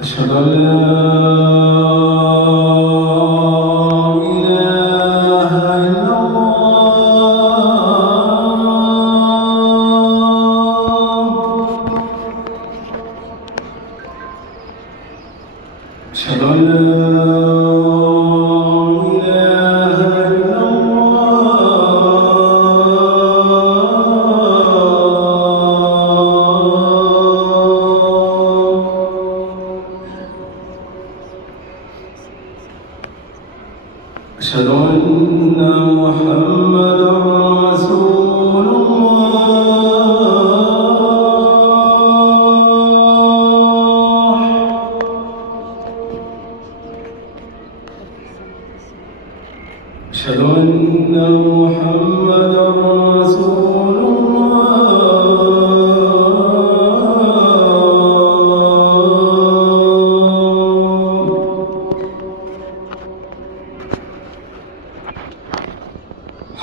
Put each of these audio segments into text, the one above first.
أشهد أن لا إله إلا الله. أشهد أن لا إله إلا أشهد أن محمدًا رسول الله. أشهد أن محمدًا رسول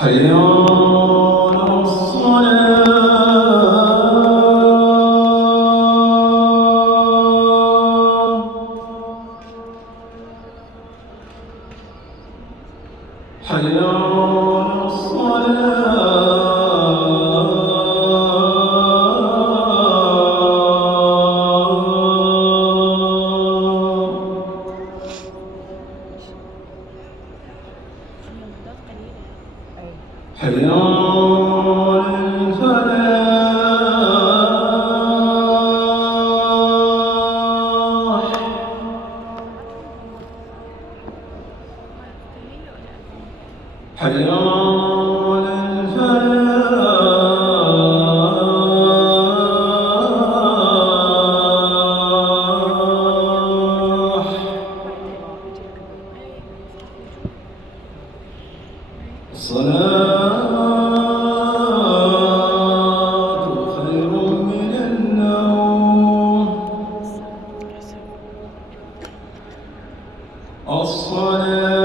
حي على الصلاة. حي على حي على الفلاح. حي على الفلاح. الصلاة خير من النوم. الصلاة